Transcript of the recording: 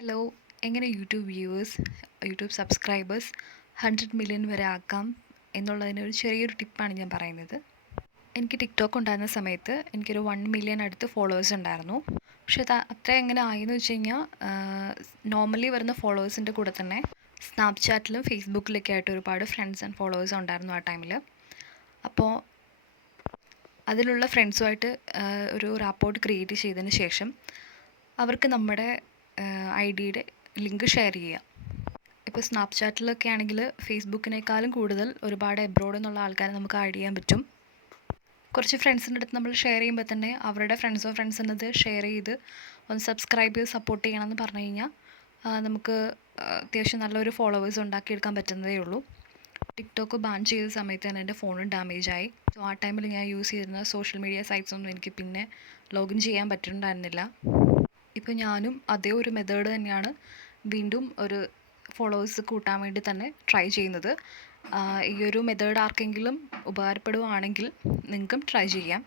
Hello, എങ്ങനെ YouTube subscribers 100 million വരെ ആക്കാം എന്നുള്ളതിനൊരു ചെറിയൊരു ടിപ്പാണ് ഞാൻ പറയുന്നത്. എനിക്ക് ടിക്ടോക്ക് ഉണ്ടായിരുന്ന സമയത്ത് എനിക്കൊരു 1 മില്യൺ അടുത്ത് ഫോളോവേഴ്സ് ഉണ്ടായിരുന്നു. പക്ഷേ അത്ര എങ്ങനെ ആയെന്ന് വെച്ച് കഴിഞ്ഞാൽ നോർമലി വരുന്ന ഫോളോവേഴ്സിൻ്റെ കൂടെ തന്നെ സ്നാപ്ചാറ്റിലും ഫേസ്ബുക്കിലൊക്കെ ആയിട്ട് ഒരുപാട് ഫ്രണ്ട്സ് ആൻഡ് ഫോളോവേഴ്സ് ഉണ്ടായിരുന്നു ആ ടൈമിൽ. അപ്പോൾ അതിലുള്ള ഫ്രണ്ട്സുമായിട്ട് ഒരു റാപ്പോർട്ട് ക്രിയേറ്റ് ചെയ്തതിന് ശേഷം അവർക്ക് നമ്മുടെ ഐ ഡിയുടെ ലിങ്ക് ഷെയർ ചെയ്യുക. ഇപ്പോൾ സ്നാപ്ചാറ്റിലൊക്കെ ആണെങ്കിൽ ഫേസ്ബുക്കിനേക്കാളും കൂടുതൽ ഒരുപാട് എബ്രോഡ് എന്നുള്ള ആൾക്കാരെ നമുക്ക് ആഡ് ചെയ്യാൻ പറ്റും. കുറച്ച് ഫ്രണ്ട്സിൻ്റെ അടുത്ത് നമ്മൾ ഷെയർ ചെയ്യുമ്പോൾ തന്നെ അവരുടെ ഫ്രണ്ട്സ് എന്നത് ഷെയർ ചെയ്ത് ഒന്ന് സബ്സ്ക്രൈബ് ചെയ്ത് സപ്പോർട്ട് ചെയ്യണമെന്ന് പറഞ്ഞു കഴിഞ്ഞാൽ നമുക്ക് അത്യാവശ്യം നല്ലൊരു ഫോളോവേഴ്സ് ഉണ്ടാക്കിയെടുക്കാൻ പറ്റുന്നതേ ഉള്ളൂ. ടിക്ടോക്ക് ബാൻ ചെയ്ത സമയത്ത് തന്നെ എൻ്റെ ഫോണും ഡാമേജായി. സോ ആ ടൈമിൽ ഞാൻ യൂസ് ചെയ്തിരുന്ന സോഷ്യൽ മീഡിയ സൈറ്റ്സ് ഒന്നും എനിക്ക് പിന്നെ ലോഗിൻ ചെയ്യാൻ പറ്റുന്നുണ്ടായിരുന്നില്ല. ഇപ്പോൾ ഞാനും അതേ ഒരു മെത്തേഡ് തന്നെയാണ് വീണ്ടും ഒരു ഫോളോവേഴ്സ് കൂട്ടാൻ വേണ്ടി തന്നെ ട്രൈ ചെയ്യുന്നത്. ഈ ഒരു മെത്തേഡ് ആർക്കെങ്കിലും ഉപകാരപ്പെടുകയാണെങ്കിൽ നിങ്ങൾക്കും ട്രൈ ചെയ്യാം.